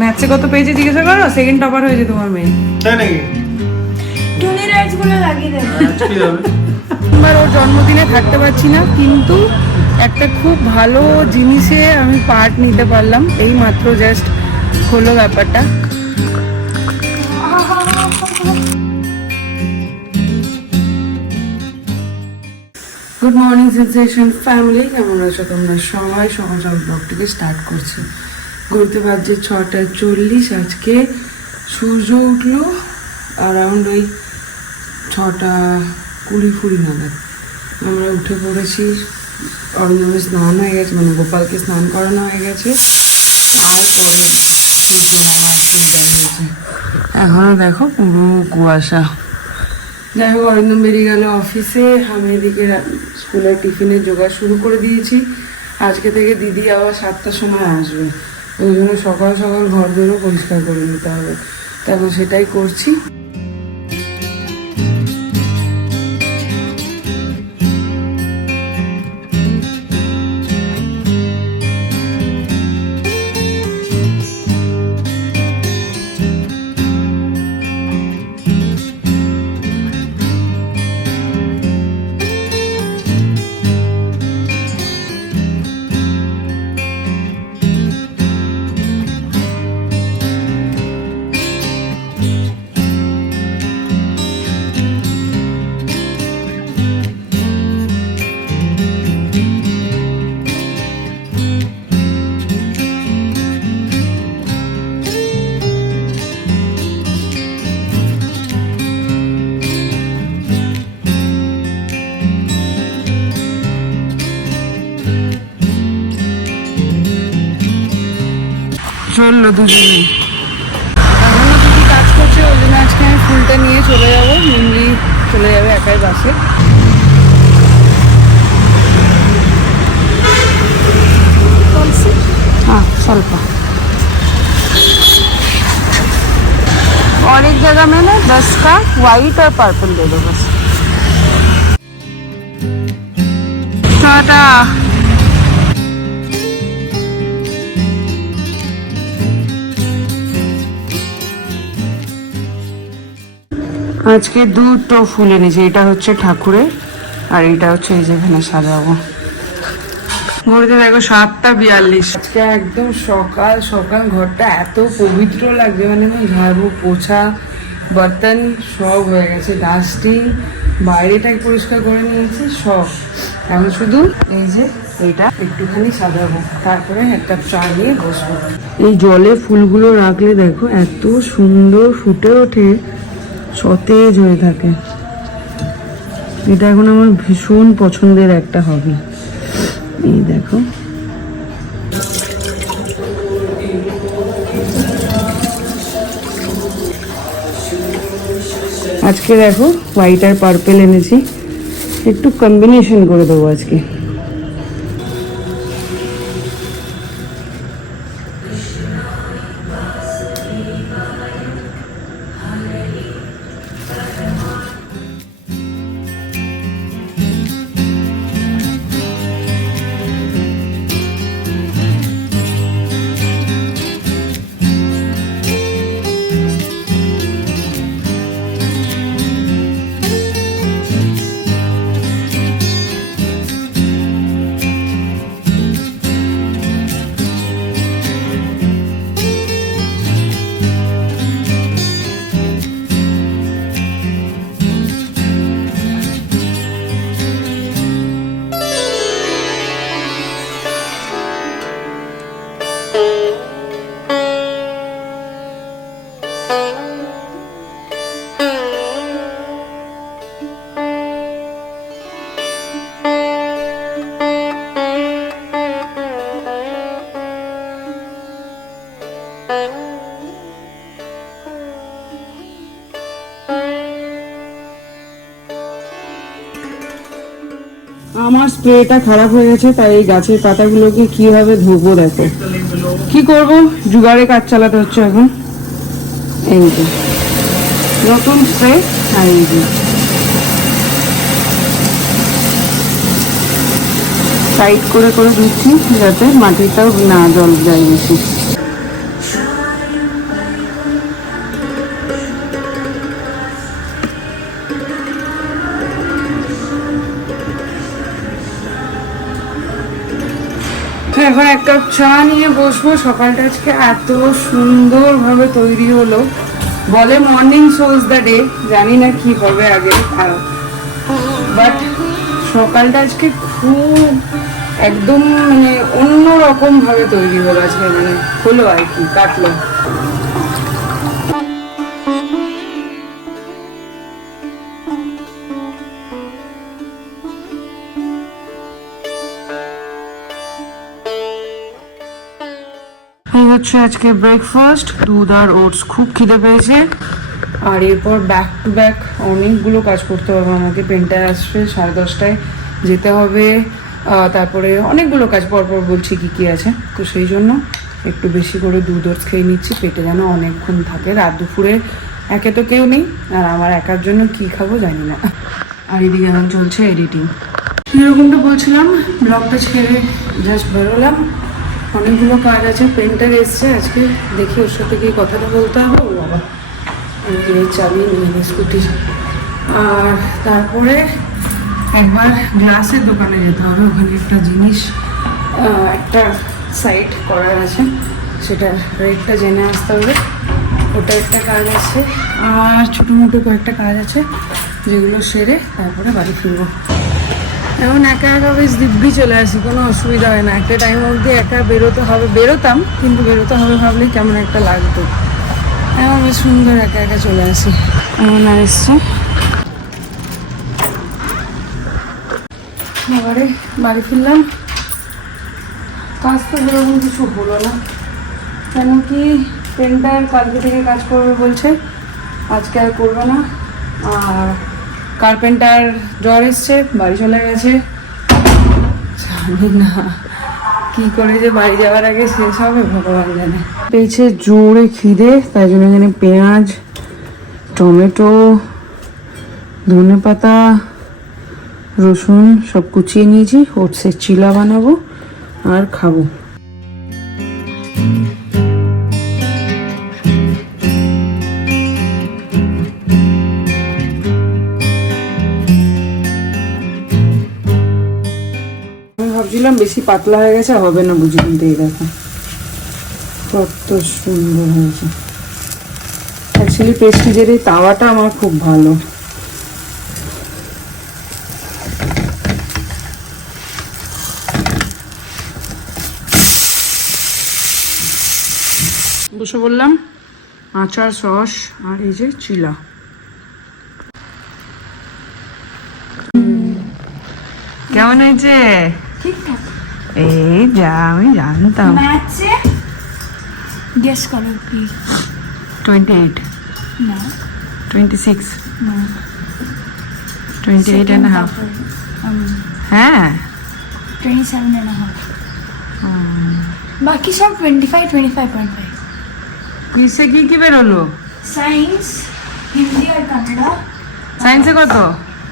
ম্যাথসে কত পেয়েছে জিজ্ঞাসা করো, সেকেন্ড টপার হয়েছে তোমার মেয়ে। তাই নাকি? টুনি লাইটস গুলো লাগিয়ে দেবে। কি হবে? এবার ওর জন্মদিনে থাকতে পারছি না, কিন্তু একটা খুব ভালো জিনিসে আমি পার্ট নিতে পারলাম। এই মাত্র জাস্ট হলো ব্যাপারটা। গুড মর্নিং সেন্সেশন ফ্যামিলি, কেমন আছো তোমরা সবাই? সকাল সকাল ব্লগটিকে স্টার্ট করছি। ঘুরতে পারছে 6:40। আজকে সূর্য উঠলো অ্যারাউন্ড ওই 6:20 নাগাদ। আমরা উঠে পড়েছি, অরিন্দমের স্নান হয়ে গেছে, মানে গোপালকে স্নান করানো হয়ে গেছে। তারপরে সূর্য আবার উদয় হয়েছে। এখনও দেখো পুরো কুয়াশা। যাই হোক, অরিন্দম বেরিয়ে গেল অফিসে, আমি এদিকে স্কুলের টিফিনের জোগাড় শুরু করে দিয়েছি। আজকে থেকে দিদি আবার 7টার সময় আসবে, ওই জন্য সকাল সকাল ঘর দোরও পরিষ্কার করে নিতে হবে। তারপর সেটাই করছি। চললো দুজনে, এখনো দিদি কাজ করছে, ওই জন্য আজকে আমি ফুলটা নিয়ে চলে যাবো। মিমলি চলে যাবে একাই বাসে। हाँ ಸ್ವಲ್ಪ और एक जगह में ना 10 का वाइट और पर्पल दे दो बस। टाटा। আজকে দুটো ফুল এনেছি, এটা হচ্ছে ঠাকুরের আর এটা হচ্ছে এই যেখানে সাজাবো। ঘুরতে দেখো 7:42। আজকে একদম সকাল সকাল ঘরটা এত পবিত্র লাগছে, মানে ঝাড়ু পোছা বর্তন সব হয়ে গেছে, ডাস্টিং, বাইরেটাই পরিষ্কার করে নিয়েছি সব। এখন শুধু এই যে এইটা একটুখানি সাজাবো, তারপরে একটা চা নিয়ে বসবো। এই জলে ফুলগুলো রাখলে দেখো এত সুন্দর ফুটে ওঠে, সতেজ হয়ে থাকে। এটা এখন আমার ভীষণ পছন্দের একটা হবি। এই দেখো, আজকে দেখো হোয়াইট আর পার্পেল এনেছি, একটু কম্বিনেশন করে দেবো আজকে। আমার স্প্রেটা খারাপ হয়ে গেছে, তাই এই গাছের পাতাগুলোকে কিভাবে ধোবো দেখো। কি করব, জুগাড়ে কাজ চালাতে হচ্ছে এখন। এই যে নতুন স্প্রে, আর এই যে টাইট করে করে দিচ্ছি যাতে মাটিটাও না জল যায় বেশি। তো এখন এক কাপ চা নিয়ে বসবো। সকালটা আজকে এত সুন্দরভাবে তৈরি হলো, বলে মর্নিং শোজ দ্য ডে, জানি না কি হবে আগে, বাট সকালটা আজকে খুব একদম মানে অন্যরকম ভাবে তৈরি হলো আজকে, মানে হলো আর কি, কাটলো। এই হচ্ছে আজকে ব্রেকফাস্ট, দুধ আর ওটস। খুব খিদে পেয়েছে, আর এরপর ব্যাক টু ব্যাক অনেকগুলো কাজ করতে হবে আমাকে। পেন্টার আসবে 10:30টায়, যেতে হবে, তারপরে অনেকগুলো কাজ পরপর বলছি কি কি আছে। তো সেই জন্য একটু বেশি করে দুধ ওটস খেয়ে নিচ্ছি, পেটে যেন অনেকক্ষণ থাকে। রাত দুপুরে একে তো কেউ নেই, আর আমার একার জন্য কি খাবো জানি না। আর এদিকে এখন চলছে এডিটিং। এরকমটা বলছিলাম, ব্লগটা ছেড়ে জাস্ট বেরোলাম, অনেকগুলো কাজ আছে। পেন্টার এসছে আজকে, দেখি ওর সাথে গিয়ে কথাটা বলতে হবে। ও বাবা, এই চাবি নিয়ে স্কুটি। আর তারপরে একবার গ্লাসের দোকানে যেতে হবে, ওখানে একটা জিনিস একটা সাইট করার আছে, সেটার রেটটা জেনে আসতে হবে। ওটা একটা কাজ আছে, আর ছোটো মোটো কয়েকটা কাজ আছে, যেগুলো সেরে তারপরে বাড়ি ফিরবো। এখন একা একা বেশ দিব্যি চলে আসি, কোনো অসুবিধা হয় না। একটা টাইম অবধি একা বেরোতে হবে, বেরোতাম, কিন্তু বেরোতে হবে ভাবলেই কেমন একটা লাগতো। এখন বেশ সুন্দর একা একা চলে আসি। এমন আর এসছে, এবারে বাড়ি ফিরলাম। কাজ তো সেরকম কিছু হলো না, কেন কি পেন্টার কালকে থেকে কাজ করবে বলছে, আজকে আর করবে না। আর কার্পেন্টার জ্বর এসছে, বাড়ি চলে গেছে। জানি না কি করে যে বাড়ি যাওয়ার আগে শেষ হবে, ভগবান জানে। পেয়েছে জোরে খিদে, তাই জন্য এখানে পেঁয়াজ, টমেটো, ধনেপাতা, রসুন সব কুচিয়ে নিয়েছি। ওটসের চিলা বানাবো আর খাবো। ভাবছিলাম বেশি পাতলা হয়ে গেছে, হবে না বুঝি, কিন্তু এই দেখো কত সুন্দর হয়েছে। অ্যাকচুয়ালি প্রেস্টিজের এই তাওয়াটা আমার খুব ভালো। বসে বললাম, আচার, সস আর এই যে চিলা। কেমন হয়েছে? ঠিকঠাক। এই যা, আমি জানতাম। ম্যাথসে গেস করো প্লিজ। 28, না 26, না 28 and a half. হ্যাঁ, 27 and a half। বাকি সব 25, 25.5। কিসে কি কি বেরোলো? সায়েন্স, হিন্দি আর কানাডা। সায়েন্সে কত?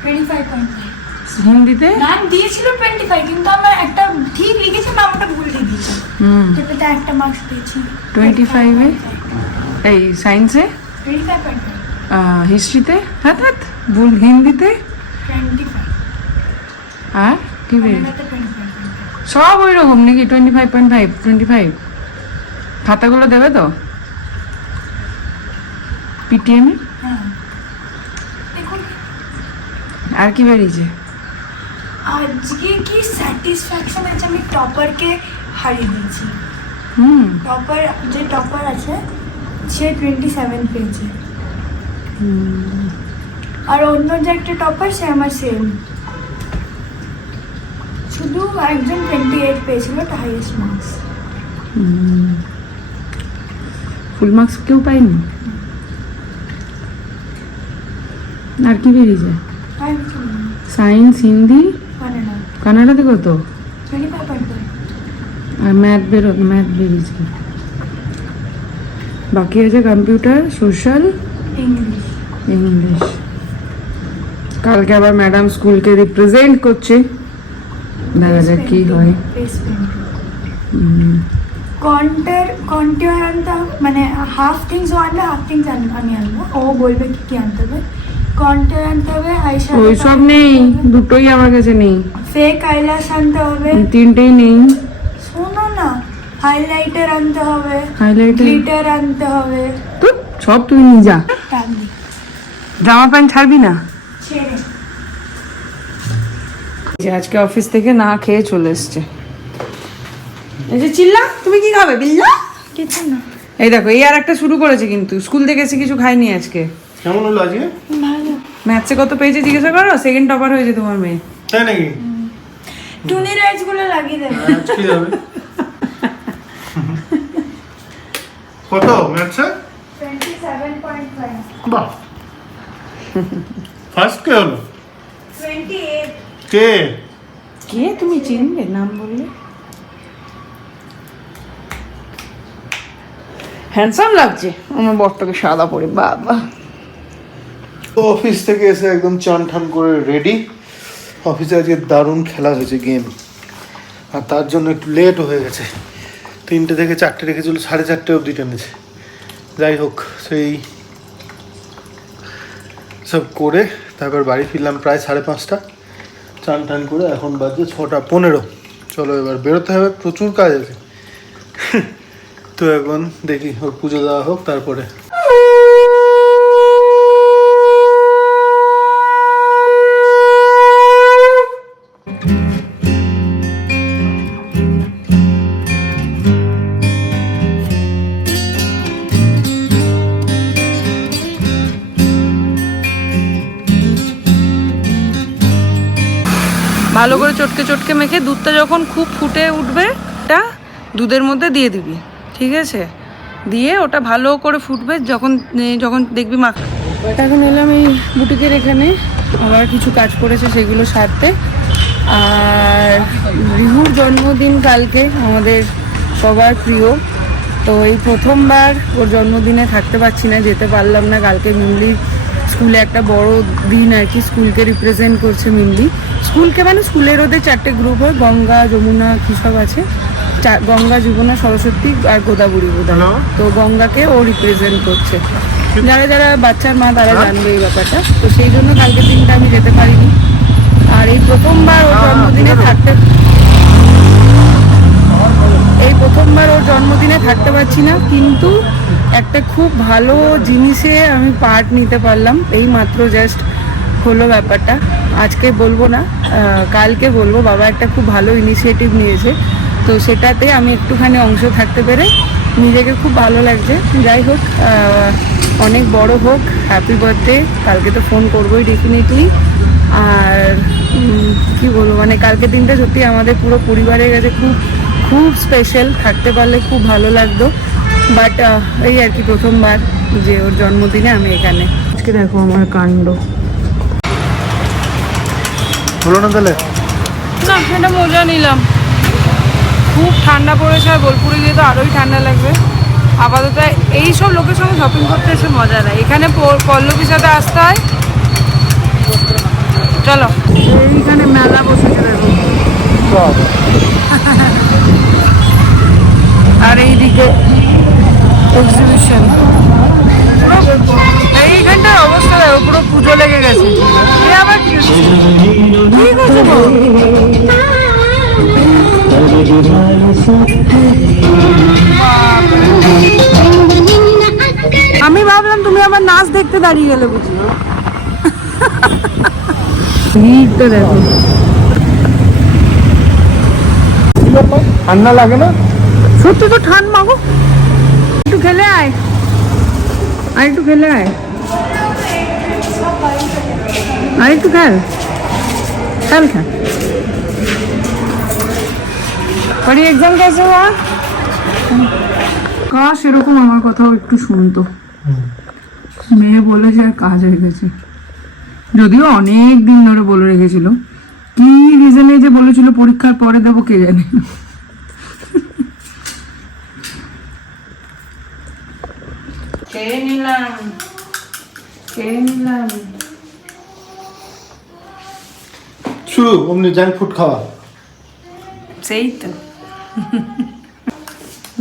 25.5। হিন্দিতে নাম দিয়েছিল 25, কিন্তু আমার একটা ঠিক লিখেছি, নামটা ভুল লিখেছি। সেটাতে একটা মার্কস পেয়েছি। 25 এ এই সায়েন্সে, 25.5। হিস্ট্রিতে হাত হাত ভুল, হিন্দিতে 25। আর কি বের কানাডাতে 25.5। সব ওই রকম নাকি? 25.5, 25। খাতাগুলো দেবে তো পিটিএম? হ্যাঁ, দেখুন আর কি বেরিয়েছে? আজকে কি স্যাটিসফ্যাকশন আছে, আমি টপারকে হারিয়ে দিয়েছি। টপার, যে টপার আছে সে 27 পেয়েছে, আর অন্য যে একটা টপার সে আমার সেম, শুধু একজন 28 পেয়েছিল, ওটা হাইয়েস্ট মার্কস। ফুল মার্কস কেউ পাইনি? আর কি বেরিয়েছে? সায়েন্স, হিন্দি, কানাডাতে কত? 25.5। আর ম্যাথ বেরিয়েছে। বাকি আছে কম্পিউটার, সোশ্যাল, ইংলিশ। কালকে আবার ম্যাডাম স্কুলকে রিপ্রেজেন্ট করছে, দেখা যাক কি হয়। কন্টেন্ট আনতে, মানে হাফ থিংস ও আনবে, হাফ থিংস আমি আনবো। ও বলবে কি কি আনতে হবে। কন্টেন্ট আনতে হবে, ওইসব নেই, দুটোই আমার কাছে নেই। ফেক আইল্যাশ আনতে হবে, তিনটেই নেই। শোনো না, হাইলাইটার আনতে হবে, Highlighter? গ্লিটার আনতে হবে। তুই সব তুই নিয়ে যা। টান দি, জামা প্যান্ট ছাড়বি না? ছেড়ে। যে আজকে অফিস থেকে না খেয়ে চলে এসছে। এই যে চিল্লা, তুমি কি খাবে বিল্লা? কিছু না। এই দেখো এই আর একটা শুরু করেছে, কিন্তু স্কুল থেকে এসে কিছু খাইনি আজকে। কেমন হলো আজকে? ভালো। ম্যাথসে কত পেয়েছে জিজ্ঞাসা করো, সেকেন্ড টপার হয়েছে তোমার মেয়ে। তাই নাকি? টুনি লাইটস গুলো লাগিয়ে দেবে। আজকে যাবে কত ম্যাথসে? 27.5। বাহ, ফার্স্ট কে হলো? 28। কে? কে তুমি চিনবে নাম বললে? হ্যান্ডসাম লাগছে আমার বরটাকে সাদা পরে, বাবা। অফিস থেকে এসে একদম চান ঠান করে রেডি। অফিসে আজকে দারুণ খেলা হয়েছে গেম, আর তার জন্য একটু লেট হয়ে গেছে। 3টে থেকে 4টে রেখেছিল, 4:30 অবধি টেনেছে। যাই হোক, সেই সব করে তারপর বাড়ি ফিরলাম প্রায় 5:30। চান টান করে এখন বাজে 6:15। চলো এবার বেরোতে হবে, প্রচুর কাজ আছে। তো এখন দেখি ওর পুজো দেওয়া হোক তারপরে। ভালো করে চটকে চটকে মেখে দুধটা যখন খুব ফুটে উঠবে ওটা দুধের মধ্যে দিয়ে দিবি, ঠিক আছে? দিয়ে ওটা ভালো করে ফুটবে, যখন যখন দেখবি মাখ। এখন এলাম এই বুটিকের এখানে, আবার কিছু কাজ পড়েছে সেগুলো সারতে। আর রিহুর জন্মদিন কালকে, আমাদের সবার প্রিয়। তো এই প্রথমবার ওর জন্মদিনে থাকতে পারছি না, যেতে পারলাম না। কালকে মিমলি স্কুলে একটা বড় দিন আর কি, স্কুলকে রিপ্রেজেন্ট করছে মিমলি। স্কুলকে মানে স্কুলের ওদের 4টে গ্রুপ হয়, গঙ্গা, যমুনা, কী সব আছে, গঙ্গা, যমুনা, সরস্বতী আর গোদাবরী বোধহয়। তো গঙ্গাকে ও রিপ্রেজেন্ট করছে। যারা যারা বাচ্চার মা তারা জানবে এই ব্যাপারটা। তো সেই জন্য কালকের দিনটা আমি যেতে পারিনি। আর এই প্রথমবার ওর জন্মদিনে থাকতে পারছি না, কিন্তু একটা খুব ভালো জিনিসে আমি পার্ট নিতে পারলাম। এই মাত্র জাস্ট হলো ব্যাপারটা। আজকে বলবো না, কালকে বলবো। বাবা একটা খুব ভালো ইনিশিয়েটিভ নিয়েছে, তো সেটাতে আমি একটুখানি অংশ থাকতে পেরে নিজেকে খুব ভালো লাগছে। যাই হোক, অনেক বড় হোক, হ্যাপি বার্থডে। কালকে তো ফোন করবোই ডেফিনেটলি। আর কি বলবো, মানে কালকের দিনটা সত্যি আমাদের পুরো পরিবারের কাছে খুব খুব স্পেশাল। থাকতে পারলে খুব ভালো লাগতো, বাট এই আর কি প্রথমবার যে ওর জন্মদিনে আমি এখানে। আজকে দেখো আমার কাণ্ড। হলো না তাহলে? না, এটা মজা নিলাম। খুব ঠান্ডা পড়েছে, আর বোলপুরে গিয়ে তো আরোই ঠান্ডা লাগবে। আপাতত এইসব লোকের সঙ্গে শপিং করতে এসে মজা নেয়, এখানে পল্লবীর সাথে আসতে হয়। চলো, এইখানে মেলা বসেছে দেখো। আর এইদিকে এক্সিবিশন। এইখানটার অবস্থা দেখো, পুরো পুজো লেগে গেছে। এ আবার কি করছে গো? আমি ভাবলাম তুমি আবার নাচ দেখতে দাঁড়িয়ে গেলে বুঝি। তো দেখো, ঠান্ডা লাগে না? সত্যি তো ঠান্ডা গো। একটু খেলে আয়, আর একটু খেলে আয়, আর একটু খেল খেল খেল। পরে এক্সাম कैसे हुआ? কাশ এরকম আমার কথাও একটু শুনতো। মেয়ে বলেছে আর কাজ হয়ে গেছে, যদিও অনেক দিন ধরে বলে রেখেছিল। কি রিজনে যে বলেছিল পরীক্ষার পরে দেবো কে জানে। খেয়ে নিলাম। শুরু অমনি জাঙ্ক ফুড খাওয়া। সেই তো।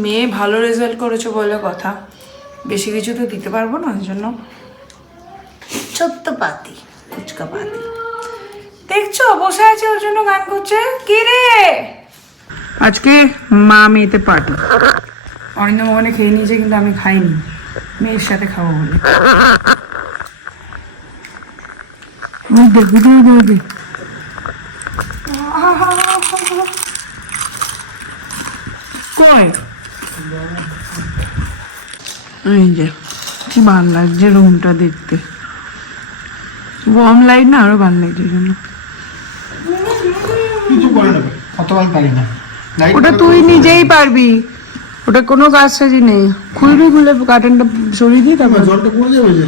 মেয়ে ভালো রেজাল্ট করেছো বলে কথা, বেশি কিছু তো দিতে পারবো না, ওই জন্য ছোট্ট পাতি, ফুচকা পাতি। দেখছো বসে আছে, ওর জন্য গান করছে। কি রে আজকে মা মেয়েতে পার্টি। অরিন্দম ওখানে খেয়ে নিয়েছে কিন্তু আমি খাইনি, মেয়ের সাথে খাবো বলে। কই এই যে কি ভালো লাগছে রুমটা দেখতে, ওয়ার্ম লাইট না আরো ভালো লাগছে জন্য। কিছু করে নেবে, অত আমি পারি না। ওটা তুই নিজেই পারবি, ওটা কোনো কাজ সাজি নেই। খুলবি, খুলে কার্টেনটা সরিয়ে দিই তারপর। জলটা পড়ে যাবে যে।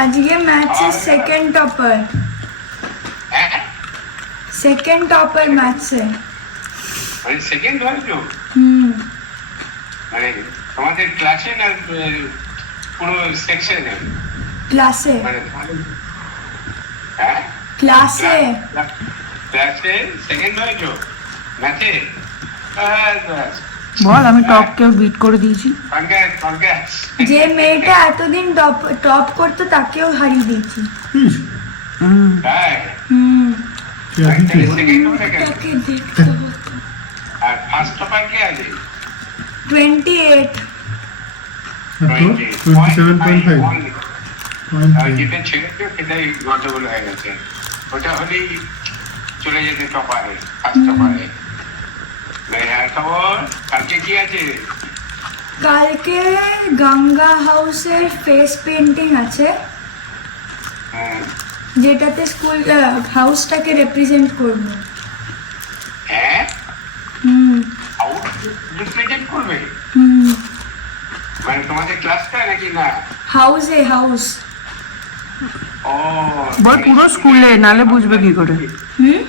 আজকে ম্যাথসের সেকেন্ড টপার, সেকেন্ড টপার ম্যাথসে। মানে সেকেন্ড হয়েছো? মানে তোমাদের ক্লাসে না পুরো সেকশনে? ক্লাসে, মানে হ্যাঁ ক্লাসে ক্লাসে সেকেন্ড হয়েছো ম্যাথে? বল আমি টপকেও বিট করে দিয়েছি। যে মেয়েটা এতদিন টপ করতো তাকেও হারিয়ে দিয়েছি। তাই? সেকেন্ড হয়ে গেছে। তাকে দেখতে হতো। আর ফার্স্ট টপার কে আছে? 28। 27.5 যেটা ছেড়েছে সেটাই গন্ডগোল হয়ে গেছে। ওটা হলেই চলে যেতে টপারে, ফার্স্ট টপারে। আর খবর কালকে কি আছে? কালকে গঙ্গা হাউসের ফেস পেন্টিং আছে, হ্যাঁ যেটাতে স্কুল হাউসটাকে রিপ্রেজেন্ট করবো। হ্যাঁ হুম আউট রিপ্রেজেন্ট করবে? হুম মানে তোমাদের ক্লাসটা নাকি না? হাউসে, হাউস। ও বল পুরো স্কুলে, নালে বুঝবে কি করে। হুম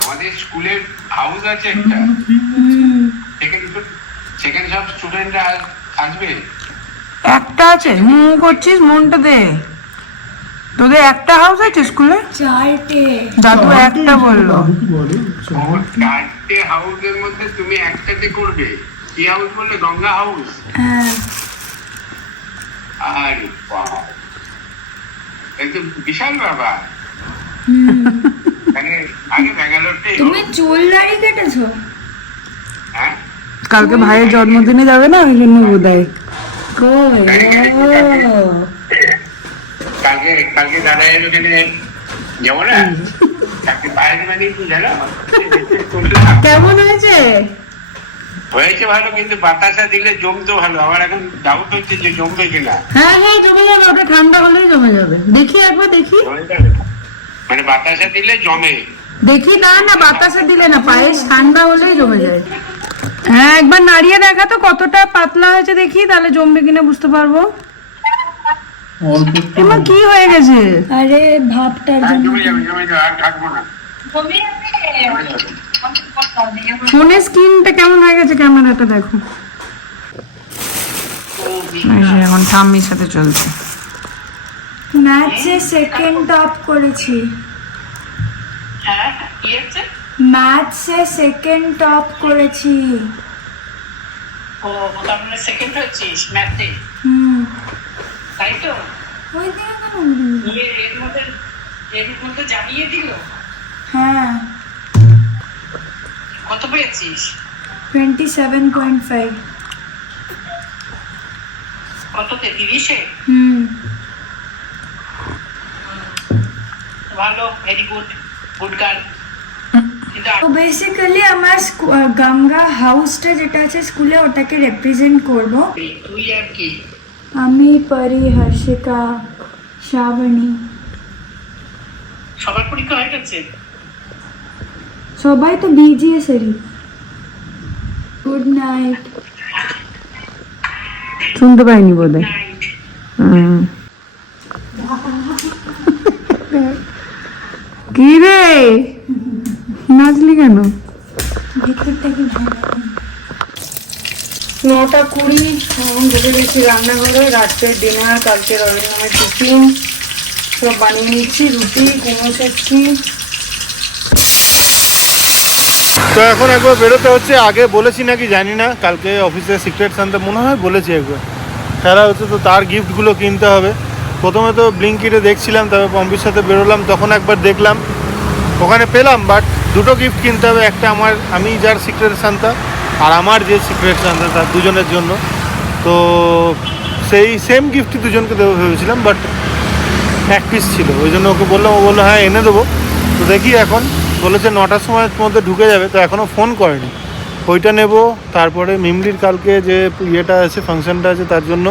তোমাদের স্কুলের হাউস আছে একটা, হুম সেখানে সব স্টুডেন্টরা আসবে? একটা আছে, করছিস মনটা দে। তোদের একটা হাউস আছে স্কুলে? 4টে। দাদু একটা বললো। ও, 4টে হাউসের মধ্যে তুমি একটাতে করবে? কি হাউস বললে? গঙ্গা হাউস? হ্যাঁ। আরে বাবা, এই তো বিশাল ব্যাপার। মানে আগে ব্যাঙ্গালোরটাই তুমি চুল দাড়ি কেটেছো? হ্যাঁ কালকে ভাইয়ের জন্মদিনে যাবে না, ওই জন্য বোধহয়। কই কালকে কালকে দাদা এর ওখানে যাবো না? কালকে বাইরে মানে কি জানো? কেমন হয়েছে? হয়েছে ভালো, কিন্তু বাতাসা দিলে জমতো ভালো। আমার এখন ডাউট হচ্ছে যে জমবে কিনা। হ্যাঁ হ্যাঁ জমে যাবে, ওটা ঠান্ডা হলেই জমে যাবে। দেখি একবার দেখি, জমে যাবে? মানে বাতাসা দিলে জমে? দেখি। না না বাতাসে দিলে না, পায়ে ঠান্ডা হলেই জমে যায়। হ্যাঁ একবার নাড়িয়ে দেখা তো কতটা পাতলা হয়েছে, দেখি তাহলে জমবে কিনা বুঝতে পারবো। এবার কি হয়ে গেছে? আরে ভাবটার হ্যাঁ, জন্য। জমে যাবে, জমে যাবে, আর থাকবো না। ফোনের স্ক্রিনটা কেমন হয়ে গেছে, ক্যামেরাটা দেখো। এই যে এখন ঠাম্মির সাথে চলছে। ম্যাথসে সেকেন্ড টপ করেছি। হ্যাঁ কি হচ্ছে? ম্যাথসে সেকেন্ড টপ করেছি। ও তার মানে সেকেন্ড হয়েছিস ম্যাথে, হুম তাই তো? ওই দিকে কেন উঠবি? নিয়ে এর মধ্যে জানিয়ে দিল। হ্যাঁ কত পেয়েছিস? 27.5। কততে? 30-এ? হুম ভালো, ভেরি গুড, গুড গার্ল। কিন্তু তো বেসিক্যালি আমার গঙ্গা হাউসটা যেটা আছে স্কুলে, ওটাকে রিপ্রেজেন্ট করব। তুই আর কি? আমি, পরি, হর্ষিকা, শ্রাবণী, সবার পরীক্ষা হয়ে গেছে? সবাই তো বিজিএস এরই। Good night. শুনতে পাইনি বোধহয়। নাইট। কি রে নাচলি কেন? ভিতরটা কি ভালো? 9:20 এখন ঢুকে গেছি রান্নাঘরে। রাত্রের ডিনার, কালকের অরিন্দমের টিফিন সব বানিয়ে নিচ্ছি। রুটি, কুমড়ো সেচ্ছি। তো এখন একবার বেরোতে হচ্ছে। আগে বলেছি নাকি জানি না, কালকে অফিসে সিক্রেট সানতে মনে হয় বলেছি একবার। খেলা হচ্ছে তো তার গিফটগুলো কিনতে হবে। প্রথমে তো ব্লিঙ্কিটে দেখছিলাম, তবে পম্পির সাথে বেরোলাম, তখন একবার দেখলাম, ওখানে পেলাম, বাট দুটো গিফট কিনতে হবে, একটা আমি যার সিক্রেট সান্তা আর আমার যে সিক্রেট সান্তা তার দুজনের জন্য। তো সেই সেম গিফটই দুজনকে দেবো ভেবেছিলাম, বাট এক পিস ছিল, ওই জন্য ওকে বললাম, ও বললো হ্যাঁ এনে দেবো। তো দেখি এখন বলেছে 9টার সময়ের মধ্যে ঢুকে যাবে, তো এখনও ফোন করেনি। ওইটা নেব, তারপরে মিমলির কালকে যে ইয়েটা আছে, ফাংশনটা আছে, তার জন্য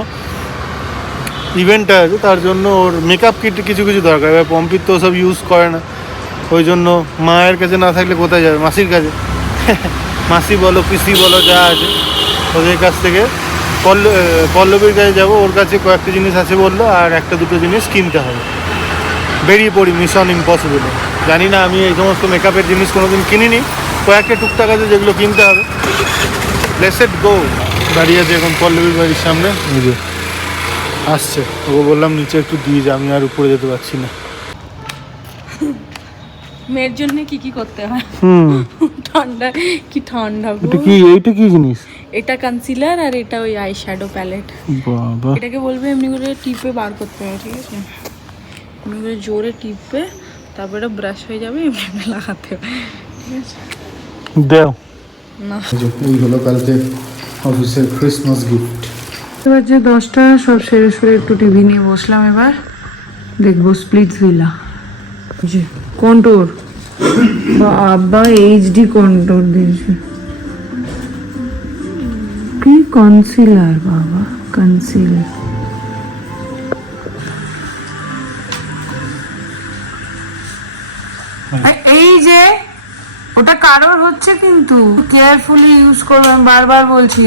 ইভেন্টটা আছে, তার জন্য ওর মেকআপ কিট কিছু কিছু দরকার। এবার পম্পির তো সব ইউজ করে না, ওই জন্য মায়ের কাছে না থাকলে কোথায় যাবে, মাসির কাছে। মাসি বলো পিসি বলো যা আছে ওদের কাছ থেকে পল্লবীর কাছে যাবো, ওর কাছে কয়েকটা জিনিস আছে বললো, আর একটা দুটো জিনিস কিনতে হবে। বেরিয়ে পড়ি মিশন ইম্পসিবল। জানি না, আমি এই সমস্ত মেকআপের জিনিস কোনোদিন কিনিনি, কয়েকটা টুকটাক আছে যেগুলো কিনতে হবে। Let's go. দাঁড়িয়ে আছে এখন পল্লবীর বাড়ির সামনে, এই যে আসছে, ওকে বললাম নিচে একটু দিয়ে যা, আমি আর উপরে যেতে পারছি না। মেয়ের জন্য কি কি করতে হয়? ঠান্ডা কি ঠান্ডা গো। এটা কি, এইটা কি জিনিস? এটা কনসিলার আর এটা ওই আই শ্যাডো প্যালেট। বাবা, এটাকে বলবে এমনি করে টিপে বার করতে হবে, ঠিক আছে? এমনি করে জোরে টিপে তারপরে এটা ব্রাশ হয়ে যাবে, এমনি লাগাতে হবে, ঠিক আছে? দাও না এই হলো কালকে অফিসের ক্রিসমাস গিফট। এবার যে 10টা সব সেরে সেরে একটু টিভি নিয়ে বসলাম, এবার দেখবো স্প্লিট ভিলা, যে কন্ট্রোর বাবা এইচডি কন্ট্রোর দিয়েছে, কি কনসিলার বাবা, কনসিলার। এই যে ওটা কারোর হচ্ছে, কিন্তু কেয়ারফুলি ইউজ করবেন, বারবার বলছি।